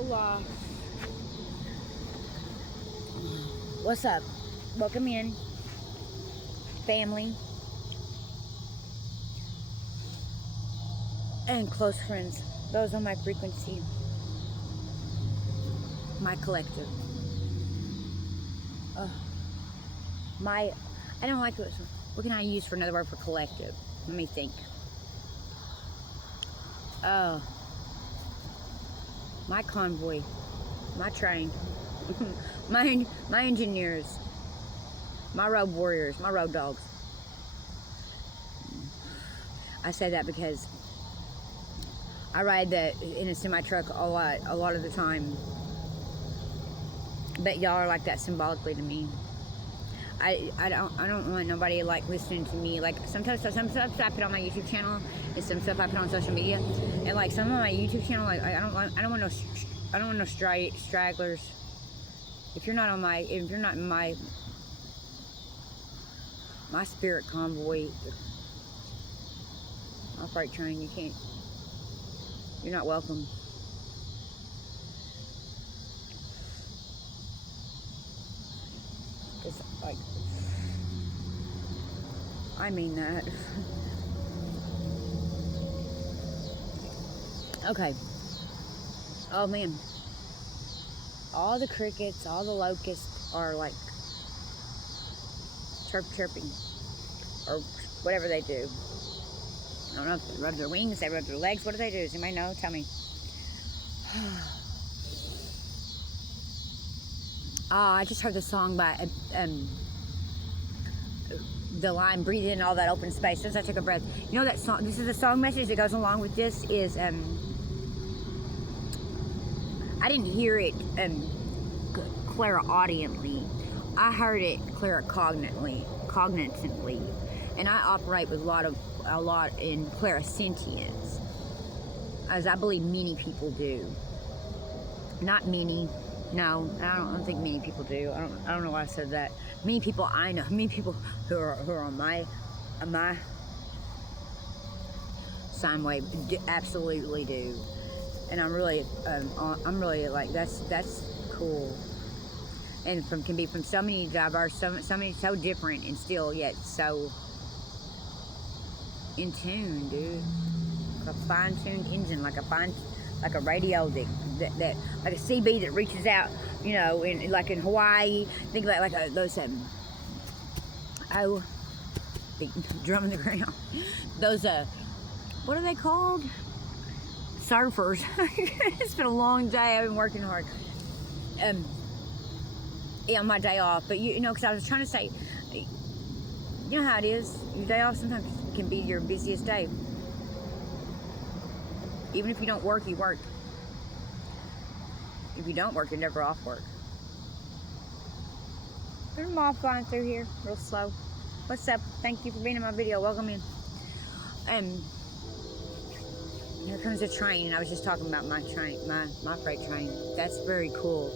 so lost. What's up? Welcome in, family and close friends. Those are my frequency, my collective. I don't like it. What can I use for another word for collective? Let me think. My convoy, my train, my engineers, my road warriors, my road dogs. I say that because I ride that in a semi truck a lot of the time. But y'all are like that symbolically to me. I don't want nobody like listening to me. Like some stuff I put on my YouTube channel and some stuff I put on social media, and like some of my YouTube channel, like I don't want no stragglers. If you're not in my spirit convoy, my freight train, you're not welcome. It's like, I mean that. Okay. Oh man. All the crickets, all the locusts are like chirping, or whatever they do. I don't know if they rub their wings, they rub their legs. What do they do? Does anybody know? Tell me. I just heard the song by the line "Breathe in all that open space." Since I took a breath, you know that song. This is the song message that goes along with this. Is I didn't hear it clairaudiently. I heard it claircognitantly, and I operate with a lot in clairsentience, as I believe many people do. Not many. No, I don't think many people do. I don't know why I said that. Many people I know, many people who are on my sine wave absolutely do, and I'm really like that's cool, and can be from so many diverse, so many so different, and still yet so in tune, dude. Like a fine-tuned engine, like a radio that like a CB that reaches out, you know, like in Hawaii. Think about like those drum in the ground. Those what are they called? Surfers. It's been a long day. I've been working hard. Yeah, on my day off. But you know, because I was trying to say, you know how it is. Your day off sometimes can be your busiest day. Even if you don't work, you work. If you don't work, you're never off work. There's a moth flying through here, real slow. What's up? Thank you for being in my video. Welcome in. Here comes a train, and I was just talking about my train, my freight train. That's very cool.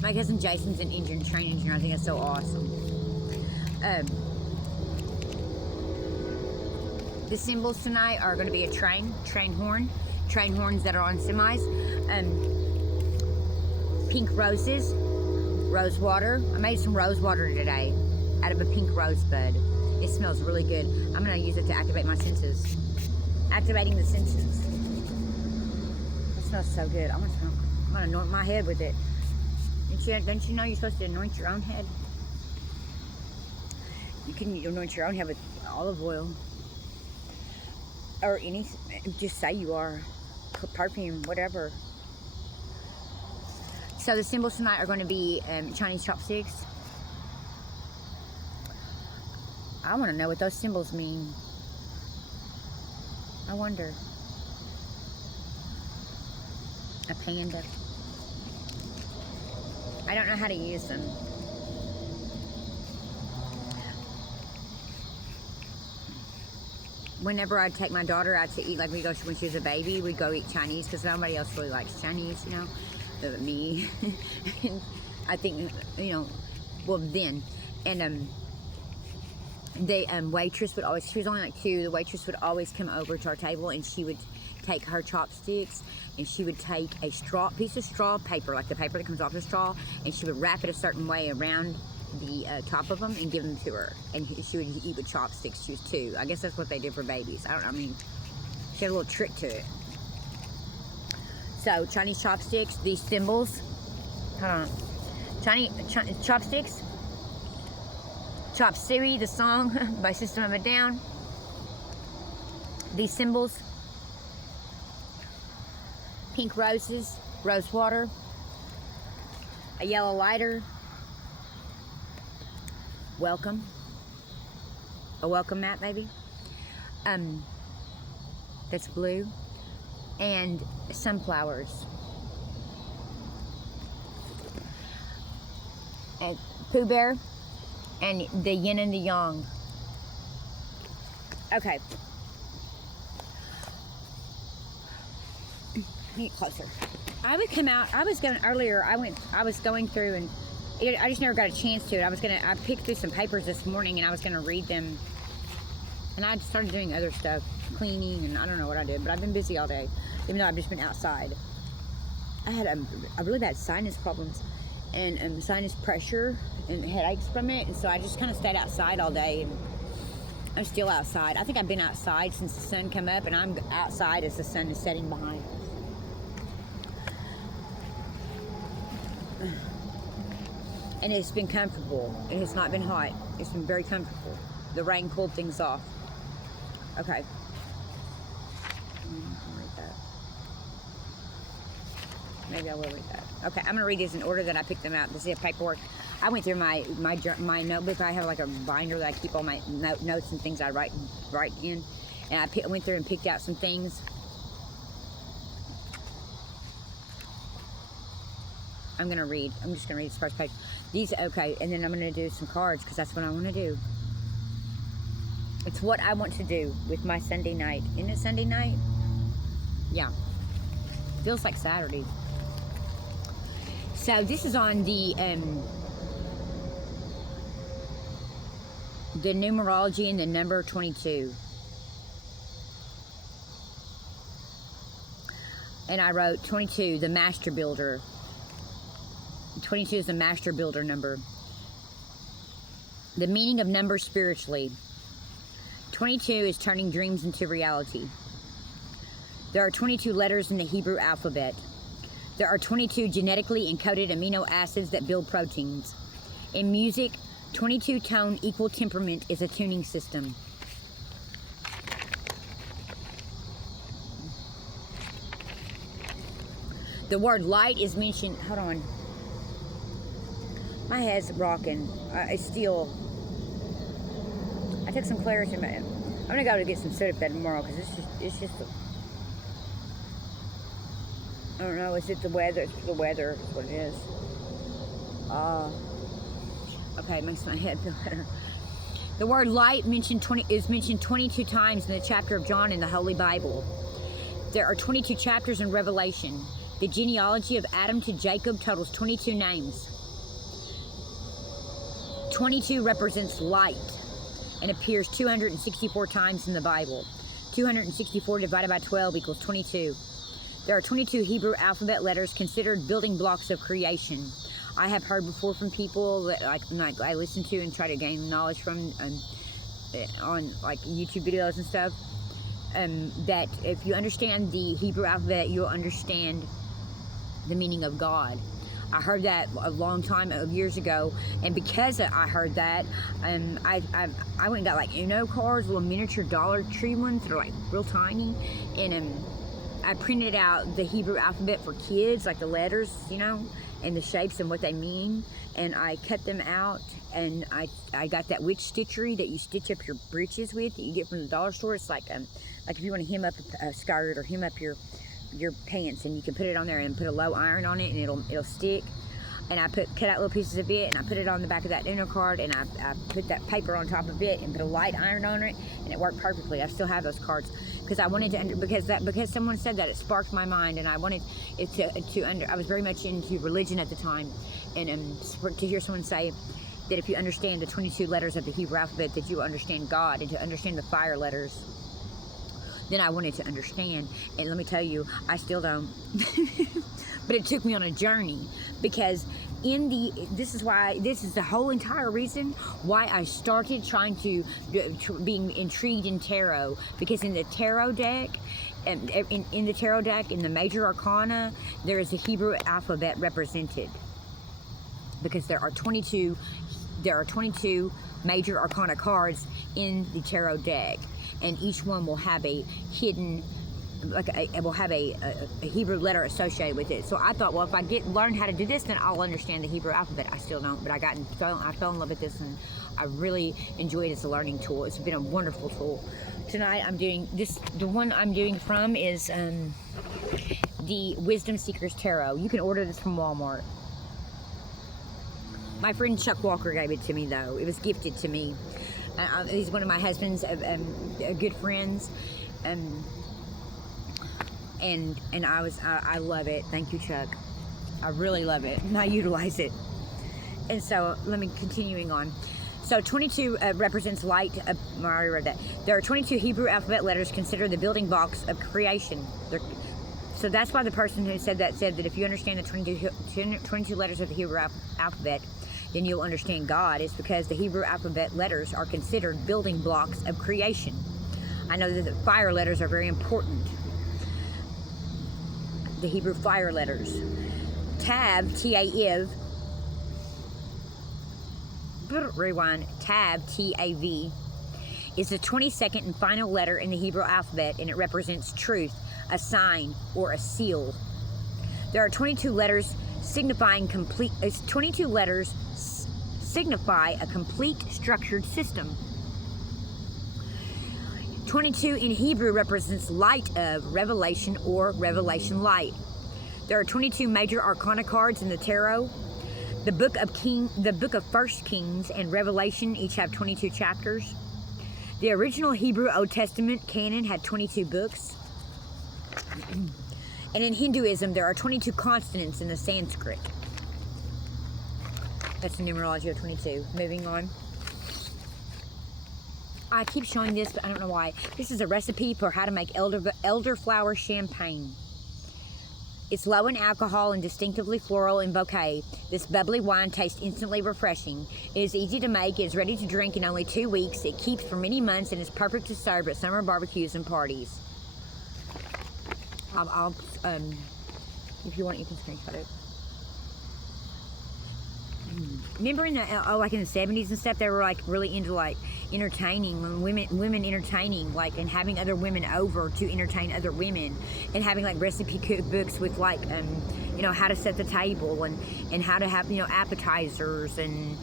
My cousin Jason's an train engineer. I think that's so awesome. The symbols tonight are going to be a train horns that are on semis, pink roses, rose water. I made some rose water today out of a pink rosebud. It smells really good. I'm going to use it to activate my senses. Activating the senses. It smells so good. I'm going to anoint my head with it. Don't you know you're supposed to anoint your own head? You can anoint your own head with olive oil. Or just say you are. Perfume, whatever. So the symbols tonight are going to be Chinese chopsticks. I want to know what those symbols mean. I wonder. A panda. I don't know how to use them. Whenever I take my daughter out to eat, like when she was a baby, we'd go eat Chinese because nobody else really likes Chinese, you know, but me. I think, you know, well then, and the waitress would always, she was only like 2, the waitress would always come over to our table, and she would take her chopsticks, and she would take a piece of straw paper, like the paper that comes off the straw, and she would wrap it a certain way around the top of them and give them to her, and she would eat with chopsticks. She was 2. I guess that's what they did for babies. I mean, she had a little trick to it. So Chinese chopsticks, these symbols, hold on, Chinese chopsticks, Chop Suey, the song by System of a Down, these symbols, pink roses, rose water, a yellow lighter, welcome, a welcome mat maybe, that's blue, and sunflowers, and Pooh Bear, and the yin and the yang. Okay. Get closer. I would come out. I was going earlier. I was going through, and I just never got a chance to it. I picked through some papers this morning, and I was gonna read them. And I started doing other stuff, cleaning, and I don't know what I did. But I've been busy all day, even though I've just been outside. I had a really bad sinus problems, and sinus pressure, and headaches from it. And so I just kind of stayed outside all day, and I'm still outside. I think I've been outside since the sun came up, and I'm outside as the sun is setting behind us. And it's been comfortable. It has not been hot. It's been very comfortable. The rain cooled things off. Okay. Read that. Maybe I will read that. Okay, I'm gonna read these in order that I picked them out. This is paperwork. I went through my notebook. I have like a binder that I keep all my notes and things I write in, and I went through and picked out some things. I'm just gonna read this first page. These, okay, and then I'm gonna do some cards because that's what I want to do. It's what I want to do with my Sunday night. Isn't it Sunday night? Yeah. Feels like Saturday. So this is on the numerology and the number 22. And I wrote 22, the master builder. 22 is the master builder number. The meaning of numbers spiritually. 22 is turning dreams into reality. There are 22 letters in the Hebrew alphabet. There are 22 genetically encoded amino acids that build proteins. In music, 22 tone equal temperament is a tuning system. The word light is mentioned, hold on. My head's rocking. It's still. I took some Claritin. I'm gonna go to get some Sudafed tomorrow because it's just. I don't know. Is it the weather? It's the weather. Is what it is. Okay, it makes my head feel better. The word light is mentioned 22 times in the chapter of John in the Holy Bible. There are 22 chapters in Revelation. The genealogy of Adam to Jacob totals 22 names. 22 represents light and appears 264 times in the Bible. 264 divided by 12 equals 22. There are 22 Hebrew alphabet letters considered building blocks of creation. I have heard before from people that I listen to and try to gain knowledge from on like YouTube videos and stuff, that if you understand the Hebrew alphabet, you'll understand the meaning of God. I heard that a long time of years ago, and because I heard that, I went and got like Uno cards, little miniature Dollar Tree ones that are like real tiny, and I printed out the Hebrew alphabet for kids, like the letters, you know, and the shapes and what they mean, and I cut them out, and I got that witch stitchery that you stitch up your breeches with that you get from the dollar store. It's like if you want to hem up a skirt or hem up your pants, and you can put it on there and put a low iron on it, and it'll stick. And I cut out little pieces of it, and I put it on the back of that Uno card, and I put that paper on top of it and put a light iron on it, and it worked perfectly. I still have those cards because I wanted to because someone said that, it sparked my mind, and I wanted it I was very much into religion at the time, and to hear someone say that if you understand the 22 letters of the Hebrew alphabet, that you understand God, and to understand the fire letters. Then I wanted to understand, and let me tell you, I still don't. But it took me on a journey, because this is the whole entire reason why I started trying to being intrigued in tarot, because in the tarot deck, in the tarot deck, in the major arcana, there is the Hebrew alphabet represented, because there are 22 major arcana cards in the tarot deck, and each one will have a hidden, it will have a Hebrew letter associated with it. So I thought, well, if I learn how to do this, then I'll understand the Hebrew alphabet. I still don't, but I fell in love with this, and I really enjoyed it as a learning tool. It's been a wonderful tool. Tonight I'm doing this. The one I'm doing from is the Wisdom Seekers Tarot. You can order this from Walmart. My friend Chuck Walker gave it to me, though. It was gifted to me. He's one of my husband's good friends, and I love it. Thank you, Chuck. I really love it, and I utilize it. And so let me continuing on. So 22 represents light. I already read that. There are 22 Hebrew alphabet letters considered the building blocks of creation. So that's why the person who said that if you understand the 22 letters of the Hebrew alphabet, then you'll understand God. It's because the Hebrew alphabet letters are considered building blocks of creation. I know that the fire letters are very important. The Hebrew fire letters. Tav, T-A-V, rewind, Tav, T-A-V, is the 22nd and final letter in the Hebrew alphabet, and it represents truth, a sign, or a seal. There are 22 letters signifying 22 letters signify a complete structured system. 22 in Hebrew represents light of, revelation, or revelation light. There are 22 major arcana cards in the tarot. The book of First Kings and Revelation each have 22 chapters. The original Hebrew Old Testament canon had 22 books. And in Hinduism, there are 22 consonants in the Sanskrit. That's the numerology of 22. Moving on. I keep showing this, but I don't know why. This is a recipe for how to make elderflower champagne. It's low in alcohol and distinctively floral in bouquet. This bubbly wine tastes instantly refreshing. It is easy to make. It is ready to drink in only 2 weeks. It keeps for many months and is perfect to serve at summer barbecues and parties. If you want, you can screenshot it. Remember in the like in the 70s and stuff, they were like really into like entertaining, women entertaining, like, and having other women over to entertain other women, and having like recipe cookbooks with like you know, how to set the table, and how to have, you know, appetizers and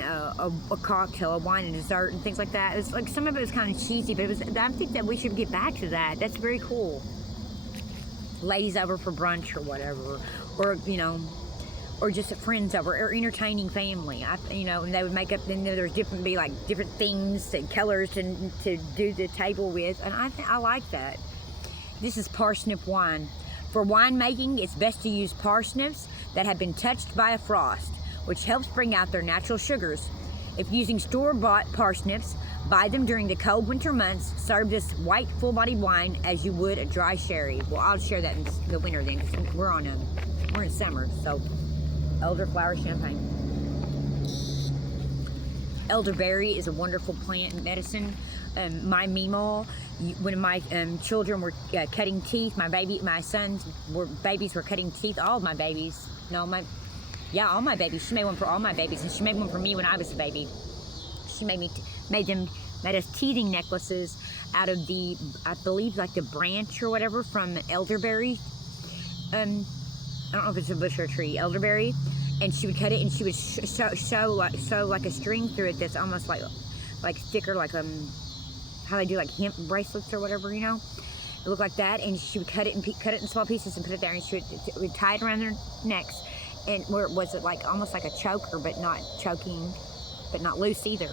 a cocktail, a wine and dessert and things like that. It's like some of it was kind of cheesy, but I think that we should get back to that. That's very cool. Ladies over for brunch or whatever, or you know, or just friends over, or entertaining family. You know, and they would make up. Then there's different things and colors to do the table with, and I like that. This is parsnip wine. For wine making, it's best to use parsnips that have been touched by a frost, which helps bring out their natural sugars. If using store-bought parsnips, buy them during the cold winter months. Serve this white, full-bodied wine as you would a dry sherry. Well, I'll share that in the winter then, because we're in summer. So, elderflower champagne. Elderberry is a wonderful plant and medicine. My Meemaw, when my children were cutting teeth, my sons were cutting teeth. All my babies, all my babies. She made one for all my babies, and she made one for me when I was a baby. She made us teething necklaces out of the, I believe, like the branch or whatever from elderberry. I don't know if it's a bush or a tree, elderberry. And she would cut it, and she would sew like a string through it that's almost like thicker, like how they do like hemp bracelets or whatever, you know. It looked like that, and she would cut it in small pieces and put it there, and she would tie it around their necks, and where it was like almost like a choker, but not choking, but not loose either.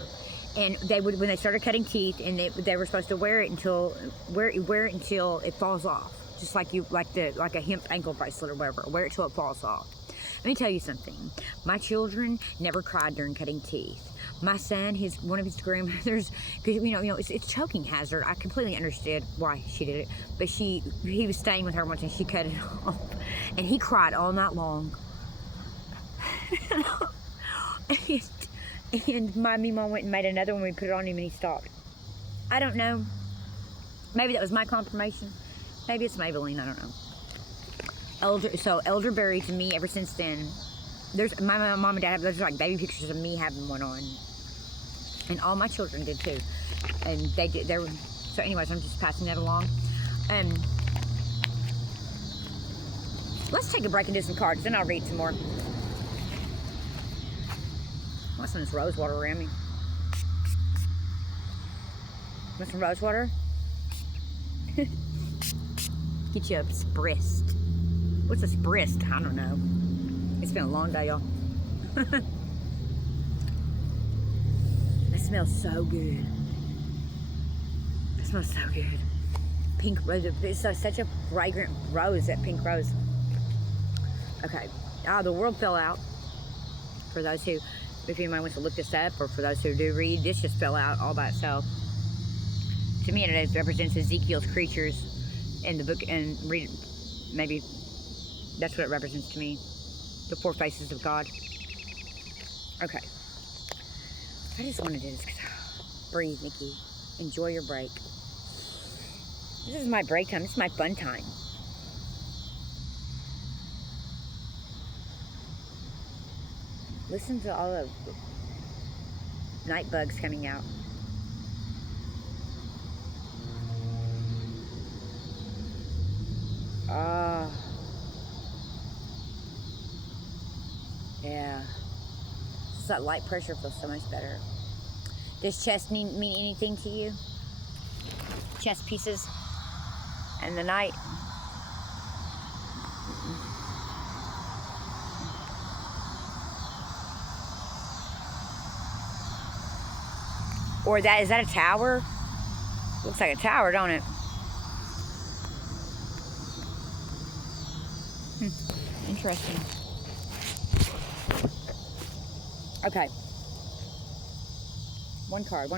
And they would, when they started cutting teeth, and they were supposed to wear it until it falls off, just like a hemp ankle bracelet or whatever. Wear it till it falls off. Let me tell you something. My children never cried during cutting teeth. My son, one of his grandmothers, because it's choking hazard. I completely understood why she did it, but he was staying with her once and she cut it off, and he cried all night long. and my mom went and made another one. We put it on him and he stopped. I don't know. Maybe that was my confirmation. Maybe it's Maybelline. I don't know. Elderberry to me ever since then. There's my mom and dad have those like baby pictures of me having one on, and all my children did too. And they did. They were so. Anyways, I'm just passing that along. Let's take a break and do some cards. Then I'll read some more. I want some of this rose water around me. Want some rose water? Get you a sprist. What's a sprist? I don't know. It's been a long day, y'all. That smells so good. It smells so good. Pink rose. It's such a fragrant rose, that pink rose. Okay. The world fell out. For those who, if anybody wants to look this up, or for those who do read, this just fell out all by itself. To me, it represents Ezekiel's creatures in the book, and read it. Maybe that's what it represents to me. The 4 faces of God. Okay. I just wanted to breathe, Nikki. Enjoy your break. This is my break time. This is my fun time. Listen to all the night bugs coming out. Yeah. Just that light pressure feels so much better. Does chest mean anything to you? Chest pieces? And the night? Or is that a tower? Looks like a tower, don't it? Interesting. Okay. One card.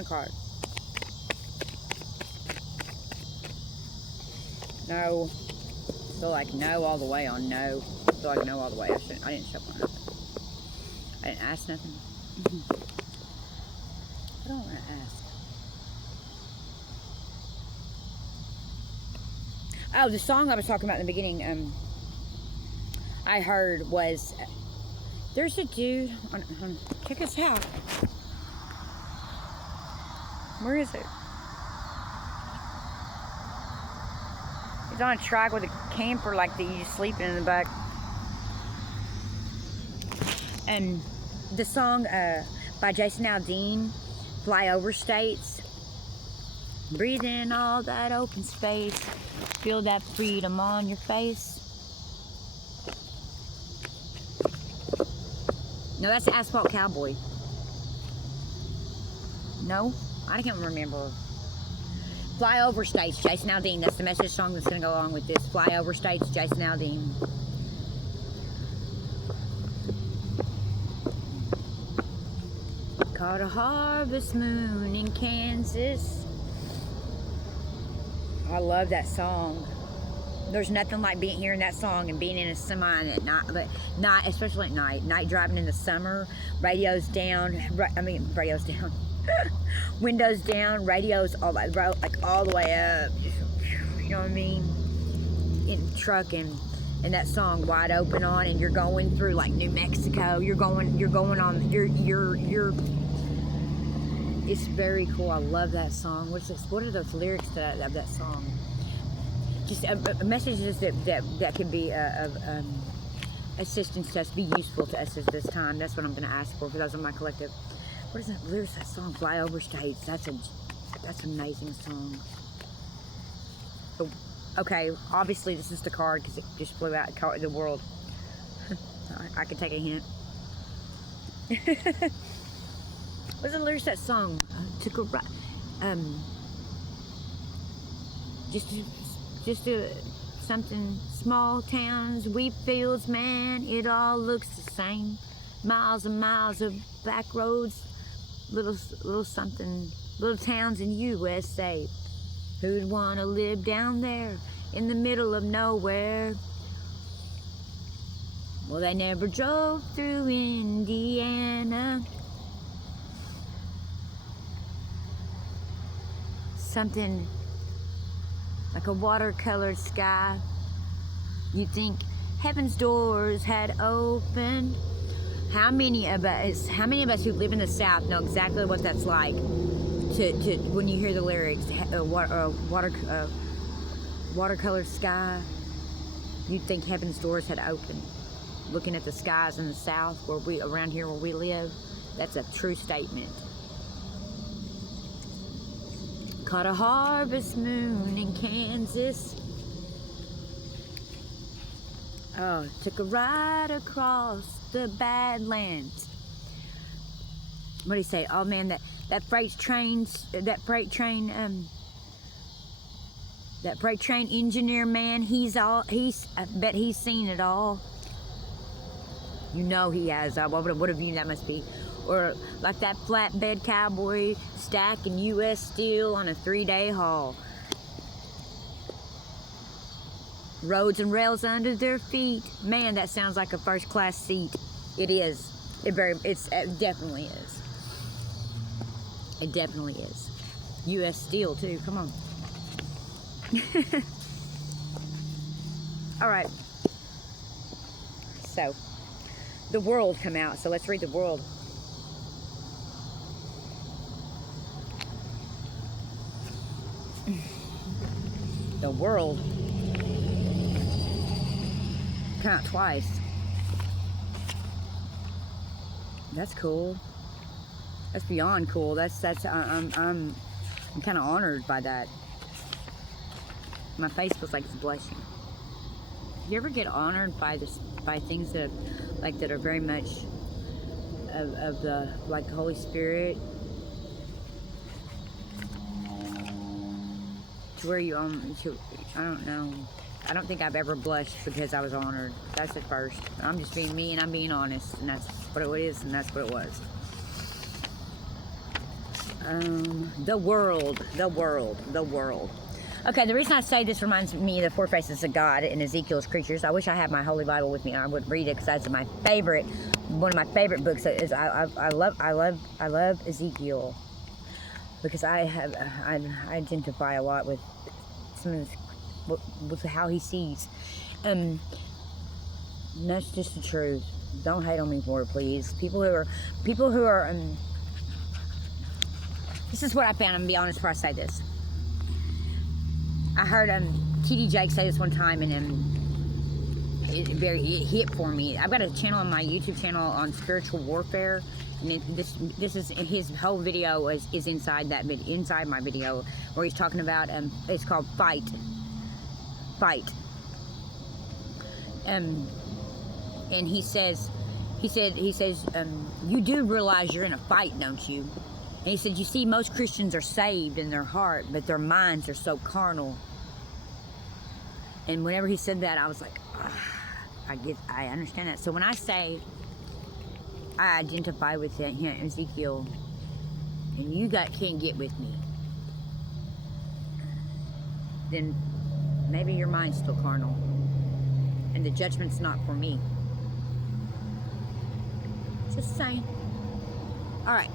No. Feel like no all the way on no. Feel like no all the way. I didn't shuffle nothing. I didn't ask nothing. I don't want to ask. Oh, the song I was talking about in the beginning, I heard was, there's a dude, check this out. Where is it? He's on a track with a camper like that, you just sleeping in the back. And the song by Jason Aldean, Fly Over States. Breathe in all that open space. Feel that freedom on your face. No, that's Asphalt Cowboy. No? I can't remember. Fly Over States, Jason Aldean. That's the message song that's going to go along with this. Fly Over States, Jason Aldean. Caught a harvest moon in Kansas. I love that song. There's nothing like hearing that song and being in a semi at night, but not especially at night. Night driving in the summer, radio's down. Radio's down. Windows down, radios all like all the way up. You know what I mean? In the truck and that song Wide Open on, and you're going through like New Mexico. You're going on. You're. It's very cool. I love that song. What are those lyrics of that song? Just messages that can be of assistance to us, be useful to us at this time. That's what I'm going to ask for those on my collective. What is that lyrics? That song, Fly Over States. That's an amazing song. Okay, obviously this is the card because it just flew out the world. I could take a hint. What's the lyrics of that song? Took a ride. Just to something. Small towns, wheat fields, man, it all looks the same. Miles and miles of back roads, little something, little towns in USA. Who'd want to live down there in the middle of nowhere? Well, they never drove through Indiana. Something like a watercolored sky. You'd think heaven's doors had opened. How many of us who live in the South know exactly what that's like? To when you hear the lyrics, watercolored sky. You'd think heaven's doors had opened. Looking at the skies in the South, around here where we live, that's a true statement. Caught a harvest moon in Kansas. Oh, took a ride across the Badlands. What do you say? Oh man, that freight train engineer man, I bet he's seen it all. You know he has. What a view that must be. Or like that flatbed cowboy stacking U.S. steel on a 3-day haul. Roads and rails under their feet. Man, that sounds like a first-class seat. It is. It definitely is. It definitely is. U.S. steel too. Come on. All right. So, the world come out. So let's read the world. The world. Come out twice. That's cool. That's beyond cool. I'm kind of honored by that. My face feels like it's blushing. You ever get honored by things that are very much of the Holy Spirit, to where you I don't know. I don't think I've ever blushed because I was honored. That's at first. I'm just being me and I'm being honest, and that's what it is, and that's what it was. The world. Okay, the reason I say this reminds me of the 4 faces of God and Ezekiel's creatures. I wish I had my Holy Bible with me and I would read it, because that's one of my favorite books. Is I love Ezekiel, because I identify a lot with some of with how he sees. And that's just the truth. Don't hate on me for it, please. People who are this is what I found. I'm gonna be honest before I say this. I heard T.D. Jakes say this one time, and it hit for me. I've got a channel on my YouTube channel on spiritual warfare, and this is his whole video is inside my video, where he's talking about it's called fight. And he says you do realize you're in a fight, don't you? And he said, you see, most Christians are saved in their heart, but their minds are so carnal. And whenever he said that, I was like, I understand that. So when I say I identify with Ezekiel, and you can't get with me, then maybe your mind's still carnal, and the judgment's not for me. Just saying. All right.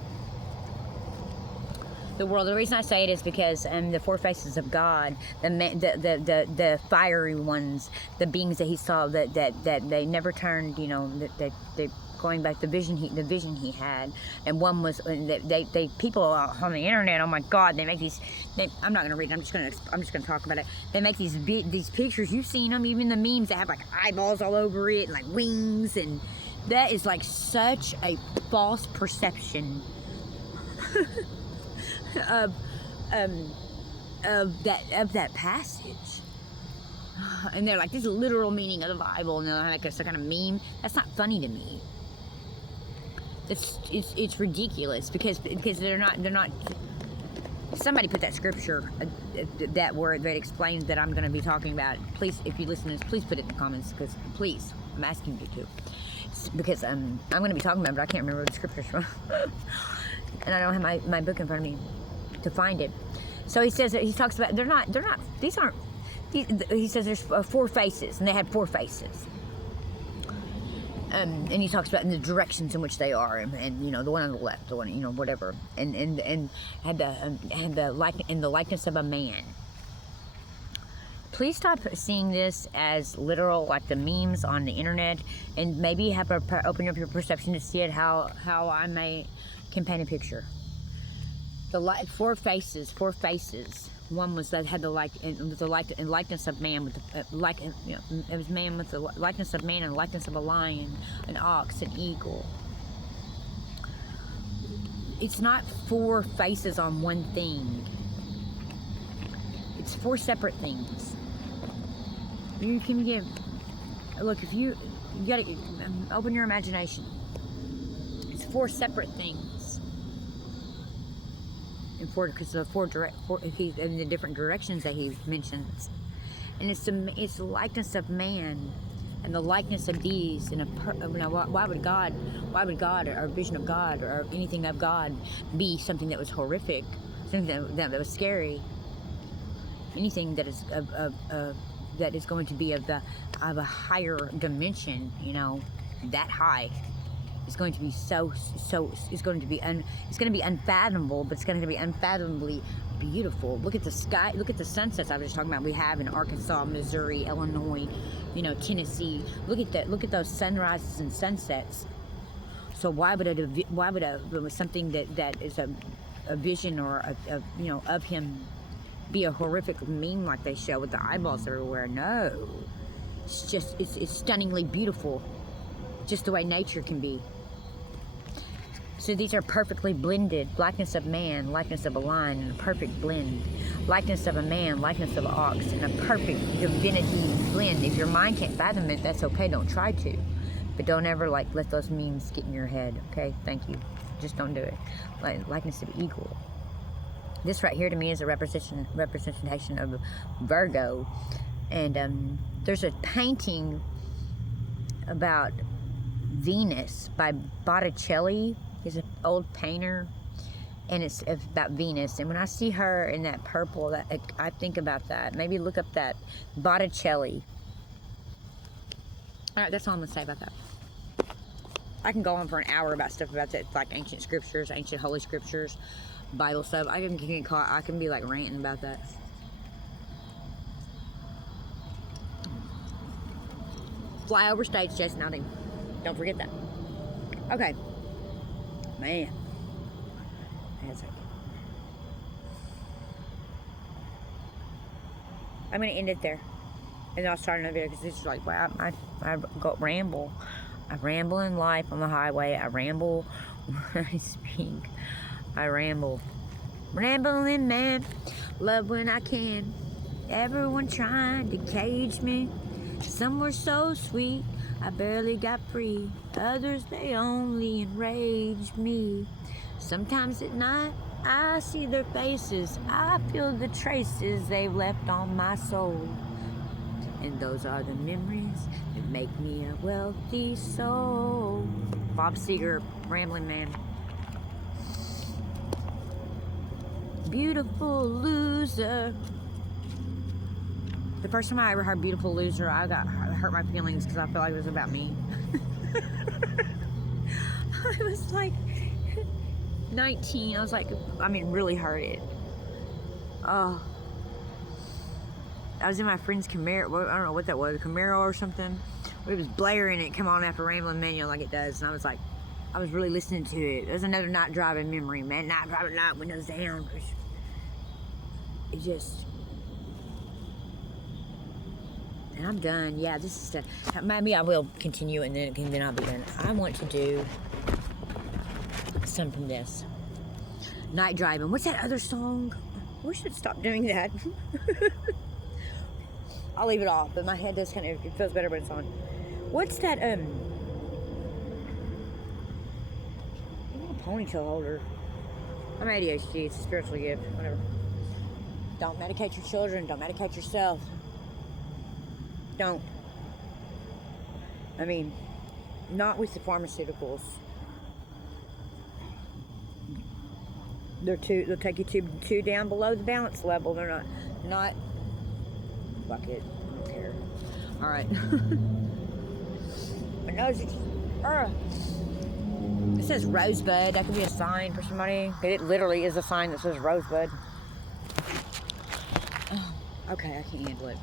The world. The reason I say it is because the 4 faces of God, the fiery ones, the beings that he saw, that they never turned. You know, that they going back the vision he had, and one was they people on the internet. Oh my God, they make these. I'm not gonna read it. I'm just gonna talk about it. They make these pictures. You've seen them, even the memes that have like eyeballs all over it and like wings, and that is like such a false perception of that passage. And they're like, this is a literal meaning of the Bible, and they're like some kind of meme. That's not funny to me. It's ridiculous, because they're not Somebody put that scripture, that word that explains that I'm going to be talking about. Please, if you listen to this, please put it in the comments, because please, I'm asking you to. Because I'm going to be talking about it, but I can't remember where the scripture's from. And I don't have my book in front of me to find it. So he says that he talks about, he says there's 4 faces, and they had 4 faces. And he talks about in the directions in which they are, and you know, the one on the left, the one, you know, whatever, and had the likeness of a man. Please stop seeing this as literal, like the memes on the internet, and maybe open up your perception to see it how I can paint a picture. The 4 faces. One was that had the likeness of man, with it was man with the likeness of man and the likeness of a lion, an ox, an eagle. It's not 4 faces on one thing. It's 4 separate things. You can look, if you gotta open your imagination. It's 4 separate things. Because of in the different directions that he mentions, and it's the likeness of man and the likeness of these. And why would God or vision of God or anything of God be something that was horrific, something that was scary? Anything that is that is going to be of a higher dimension, you know, that high. It's going to be it's going to be unfathomable, but it's going to be unfathomably beautiful. Look at the sky, look at the sunsets I was just talking about. We have in Arkansas, Missouri, Illinois, you know, Tennessee. Look at those sunrises and sunsets. So why would something that is a vision or a you know, of him be a horrific meme like they show with the eyeballs everywhere? No, it's just it's stunningly beautiful, just the way nature can be. So these are perfectly blended. Likeness of man, likeness of a lion, and a perfect blend. Likeness of a man, likeness of an ox, and a perfect divinity blend. If your mind can't fathom it, that's okay. Don't try to. But don't ever let those memes get in your head. Okay? Thank you. Just don't do it. Likeness of eagle. This right here to me is a representation of Virgo. And there's a painting about Venus by Botticelli. He's an old painter, and it's about Venus. And when I see her in that purple, I think about that. Maybe look up that Botticelli. All right, that's all I'm gonna say about that. I can go on for an hour about stuff about that, like ancient scriptures, ancient holy scriptures, Bible stuff. I can get caught. I can be like ranting about that. Fly over states, Jason Aldean. Don't forget that. Okay. Man. That's it. I'm going to end it there. And I'll start another video because this is like, wow, I go ramble. I ramble in life on the highway. I ramble when I speak. I ramble. Rambling man. Love when I can. Everyone trying to cage me. Some were so sweet, I barely got free. Others, they only enrage me. Sometimes at night, I see their faces. I feel the traces they've left on my soul. And those are the memories that make me a wealthy soul. Bob Seger, Rambling Man. Beautiful loser. The first time I ever heard Beautiful Loser, I hurt my feelings because I felt like it was about me. I was like 19. I was like, really hurt it. Oh. I was in my friend's Camaro. I don't know what that was, a Camaro or something. It was blaring and it come on after Rambling Man, like it does. And I was like, I was really listening to it. It was another night driving memory, man. Night driving, night windows down. It just... And I'm done. Yeah, this is maybe I will continue and then I'll be done. I want to do some from this. Night driving. What's that other song? We should stop doing that. I'll leave it off, but my head does kind of, it feels better when it's on. What's that, a ponytail holder. I'm ADHD. It's a spiritual gift. Whatever. Don't medicate your children. Don't medicate yourself. Don't. I mean, not with the pharmaceuticals. They'll take you too down below the balance level. They're not. Fuck it. I don't care. All right. My nose is. It says rosebud. That could be a sign for somebody. It literally is a sign that says rosebud. Oh, okay, I can't handle it.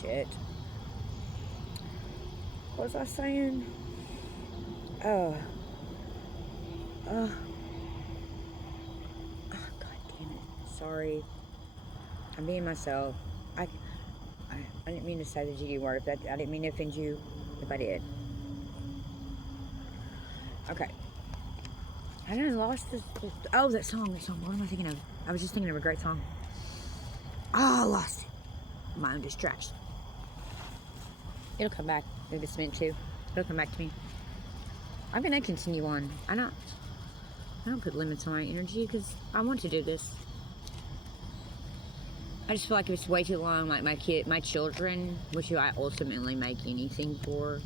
Shit. What was I saying? God damn it. Sorry. I'm being myself. I didn't mean to say the GD word. I didn't mean to offend you if I did. Okay. I done lost this. Oh, that song. What am I thinking of? I was just thinking of a great song. Oh, I lost it. My own distraction. It'll come back. Maybe it's meant to. It'll come back to me. I'm gonna continue on. I don't put limits on my energy because I want to do this. I just feel like if it's way too long, like my children, which I ultimately make anything for,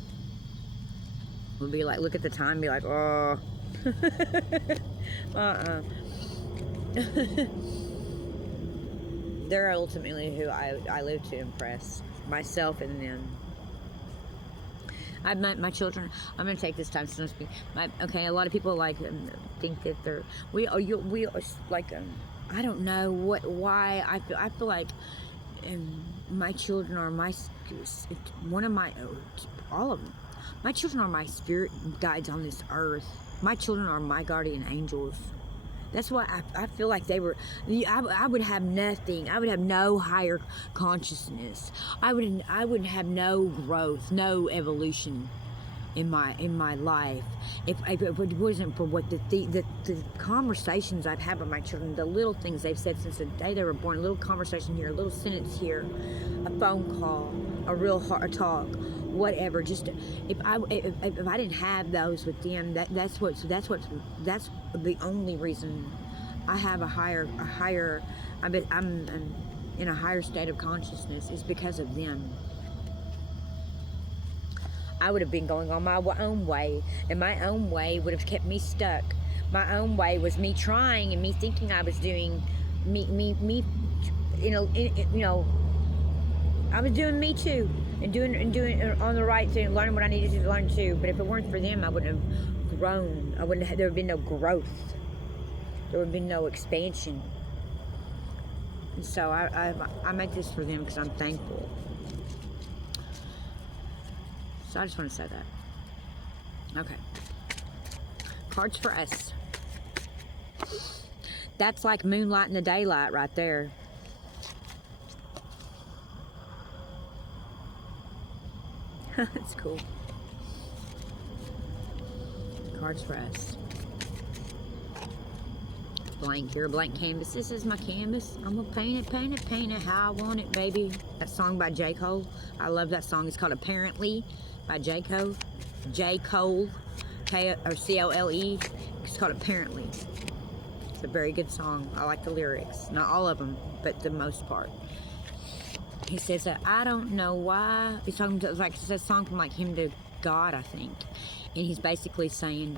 would be like, look at the time and be like, oh. They're ultimately who I live to impress, myself and them. I met my children. I'm gonna take this time to speak. Okay, a lot of people like think that they're we are like I don't know why I feel like my children are all of them. My children are my spirit guides on this earth. My children are my guardian angels. That's why I feel like they were. I would have nothing. I would have no higher consciousness. I would have no growth, no evolution in my life if it wasn't for what the conversations I've had with my children, the little things they've said since the day they were born, a little conversation here, a little sentence here, a phone call, a real heart talk, whatever. Just if I didn't have those with them, that's the only reason I have I'm in a higher state of consciousness is because of them. I would have been going on my own way, and my own way would have kept me stuck. My own way was me trying and me thinking I was doing me, I was doing me too, and doing on the right thing, learning what I needed to learn too. But if it weren't for them, I wouldn't have grown. There would have been no growth. There would have been no expansion. And so I make this for them because I'm thankful. So I just want to say that. Okay. Cards for us. That's like moonlight in the daylight right there. That's cool. Cards for us. Blank. You're a blank canvas. This is my canvas. I'm gonna paint it how I want it, baby. That song by J. Cole. I love that song. It's called Apparently by J. Cole. J. Cole. C-O-L-E. It's called Apparently. It's a very good song. I like the lyrics. Not all of them, but the most part. He says that I don't know why. He's talking to, like, it's a song from like him to God, I think. And he's basically saying,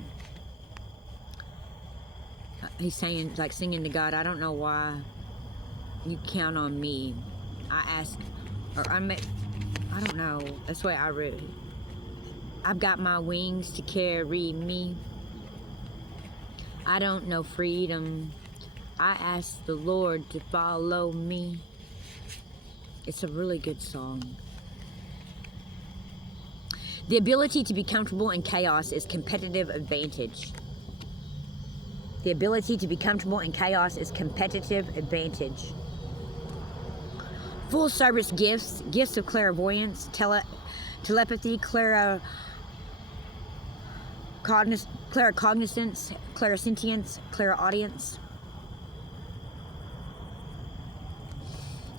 like singing to God, I don't know why you count on me. I don't know. That's the way I read it. I've got my wings to carry me. I don't know freedom. I ask the Lord to follow me. It's a really good song. The ability to be comfortable in chaos is competitive advantage. The ability to be comfortable in chaos is competitive advantage. Full service gifts, gifts of clairvoyance, telepathy, claircognizance, clairsentience, clairaudience.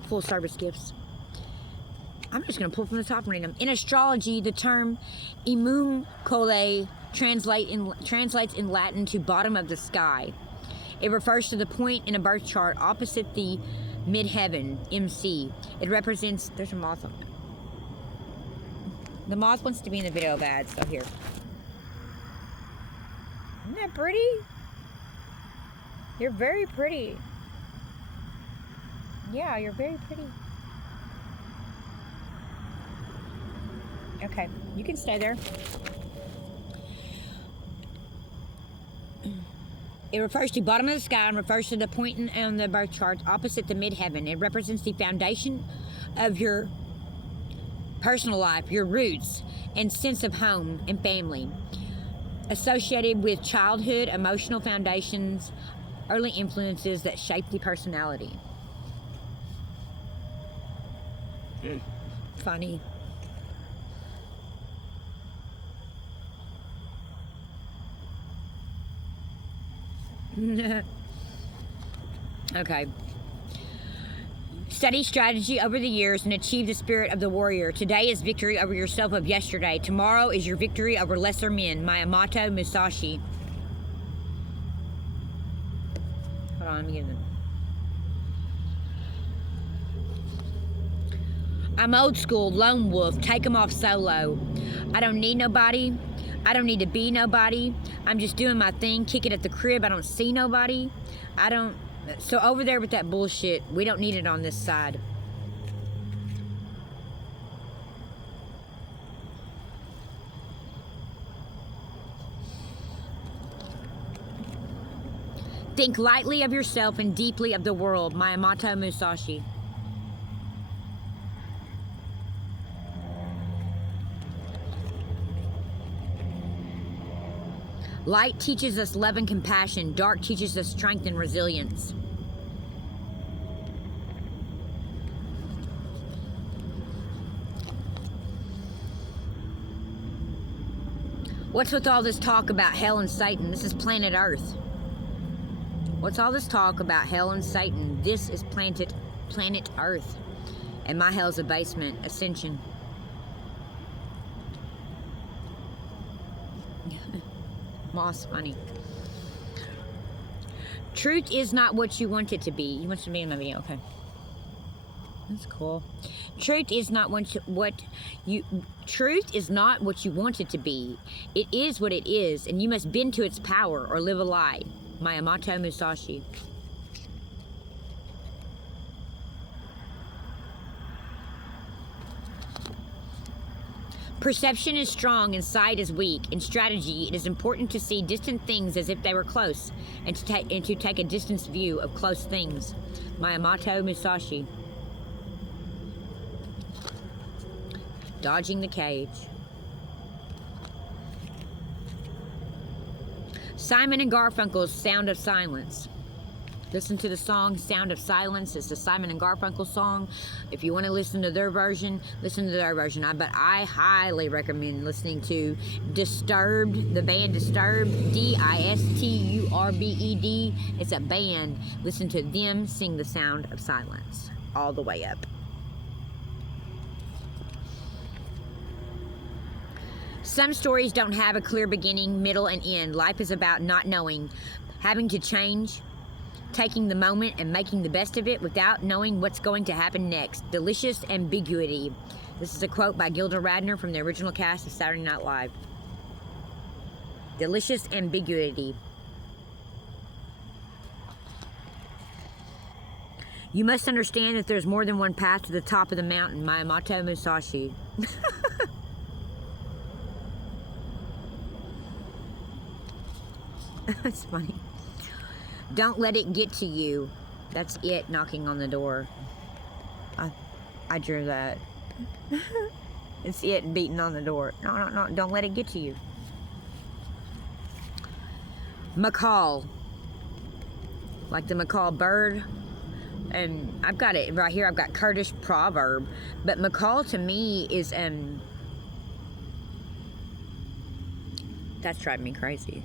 Full service gifts. I'm just going to pull from the top and read them. In astrology, the term Imum Cole translates in Latin to bottom of the sky. It refers to the point in a birth chart opposite the midheaven, MC. It represents, there's a moth on it. The moth wants to be in the video bad, so here. Isn't that pretty? You're very pretty. Yeah, you're very pretty. Okay, you can stay there. It refers to bottom of the sky and refers to the point on the birth chart opposite the midheaven. It represents the foundation of your personal life, your roots, and sense of home and family. Associated with childhood, emotional foundations, early influences that shape the personality. Funny. Okay. Study strategy over the years and achieve the spirit of the warrior. Today is victory over yourself of yesterday. Tomorrow is your victory over lesser men. Miyamoto Musashi. Hold on, let me get it. I'm old school, lone wolf, take them off solo. I don't need nobody. I don't need to be nobody. I'm just doing my thing, kick it at the crib. I don't see nobody. So over there with that bullshit, we don't need it on this side. Think lightly of yourself and deeply of the world. Miyamoto Musashi. Light teaches us love and compassion. Dark teaches us strength and resilience. What's with all this talk about hell and Satan? This is planet Earth. What's all this talk about hell and Satan? This is planet Earth. And my hell's a basement. Ascension. Moss, funny. Truth is not what you want it to be. You want it to be in my video, okay? That's cool. Truth is not what you want it to be. It is what it is, and you must bend to its power or live a lie. Miyamoto Musashi. Perception is strong and sight is weak. In strategy, it is important to see distant things as if they were close, and to take a distance view of close things. Miyamoto Musashi. Dodging the cage. Simon and Garfunkel's Sound of Silence. Listen to the song Sound of Silence. It's the Simon and Garfunkel song. If you want to listen to their version, listen to their version. But I highly recommend listening to Disturbed, the band Disturbed, D-I-S-T-U-R-B-E-D. It's a band. Listen to them sing the Sound of Silence all the way up. Some stories don't have a clear beginning, middle, and end. Life is about not knowing, having to change, taking the moment and making the best of it without knowing what's going to happen next. Delicious ambiguity. This is a quote by Gilda Radner from the original cast of Saturday Night Live. Delicious ambiguity. You must understand that there's more than one path to the top of the mountain. Miyamoto Musashi. That's funny. Don't let it get to you. That's it knocking on the door. I drew that. It's it beating on the door. No, don't let it get to you. Macaw. Like the macaw bird. And I've got it right here. I've got Kurdish proverb. But macaw to me is, that's driving me crazy.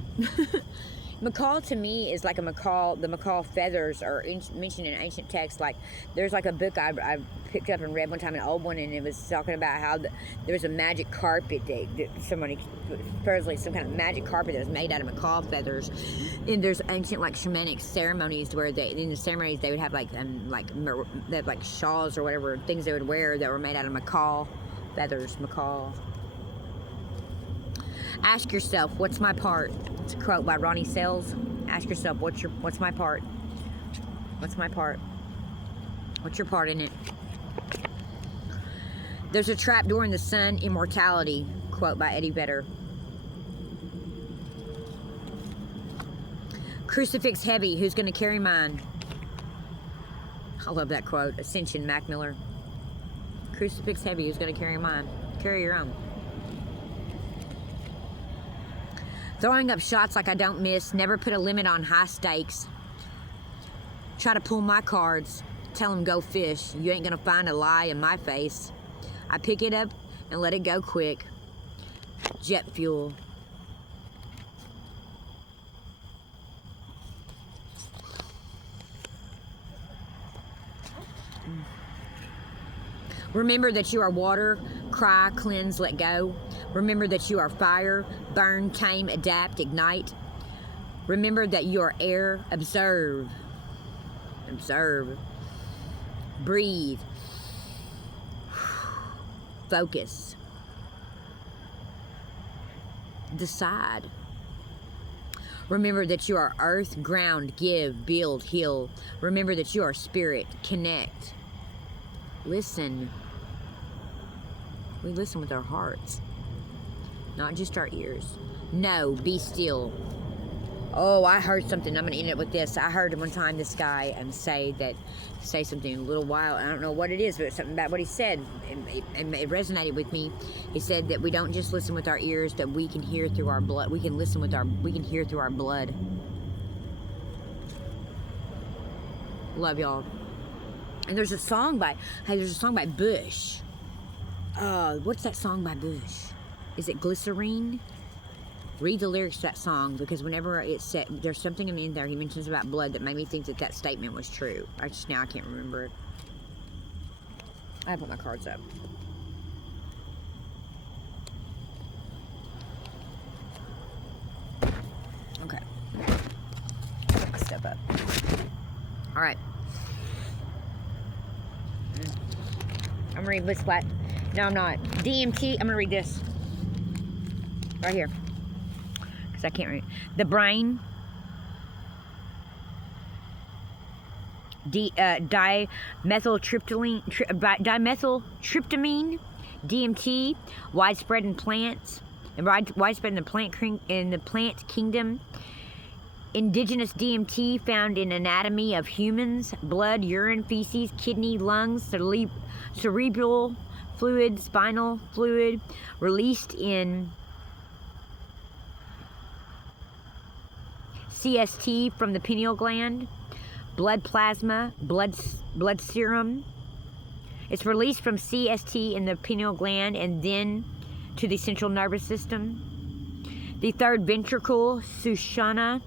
Macaw to me is like a macaw. The macaw feathers are mentioned in ancient texts. Like there's like a book I picked up and read one time, an old one, and it was talking about how there was a magic carpet that somebody, supposedly some kind of magic carpet that was made out of macaw feathers. And there's ancient like shamanic ceremonies where in the ceremonies they would have like they have like shawls or whatever things they would wear that were made out of macaw feathers. Macaw. Ask yourself, what's my part? It's a quote by Ronnie Sells. Ask yourself, what's my part? What's my part? What's your part in it? There's a trap door in the sun, immortality. Quote by Eddie Vedder. Crucifix heavy, who's gonna carry mine? I love that quote. Ascension, Mac Miller. Crucifix heavy, who's gonna carry mine? Carry your own. Throwing up shots like I don't miss. Never put a limit on high stakes. Try to pull my cards. Tell them go fish. You ain't gonna find a lie in my face. I pick it up and let it go quick. Jet fuel. Remember that you are water. Cry, cleanse, let go. Remember that you are fire. Burn, tame, adapt, ignite. Remember that you are air. Observe. Observe. Breathe. Focus. Decide. Remember that you are earth, ground, give, build, heal. Remember that you are spirit. Connect. Listen. We listen with our hearts, not just our ears. No, be still. Oh, I heard something. I'm going to end it with this. I heard one time this guy say something a little while. I don't know what it is, but it's something about what he said. It resonated with me. He said that we don't just listen with our ears, that we can hear through our blood. We can hear through our blood. Love y'all. And there's a song by Bush. What's that song by Bush? Is it Glycerine? Read the lyrics to that song, because whenever it's said, there's something in there he mentions about blood that made me think that statement was true. Now I can't remember it. I put my cards up. Okay. Put my stuff up. All right. I'm gonna read this flat. No, I'm not. DMT. I'm gonna read this right here because I can't read. The brain. Dimethyltryptamine, DMT, widespread in plants and widespread in the plant kingdom. Indigenous DMT found in anatomy of humans, blood, urine, feces, kidney, lungs, cerebral fluid, spinal fluid, released in CST from the pineal gland, blood plasma, blood serum. It's released from CST in the pineal gland and then to the central nervous system. The third ventricle, Sushana,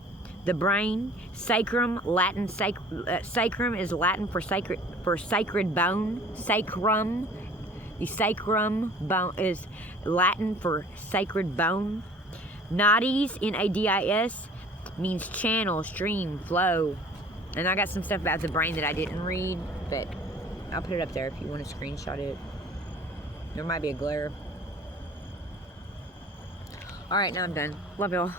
the brain. Sacrum, Latin sacrum is Latin for sacred bone. Sacrum. The sacrum bone is Latin for sacred bone. Nadis, N-A-D-I-S, means channel, stream, flow. And I got some stuff about the brain that I didn't read, but I'll put it up there if you want to screenshot it. There might be a glare. All right, now I'm done. Love y'all.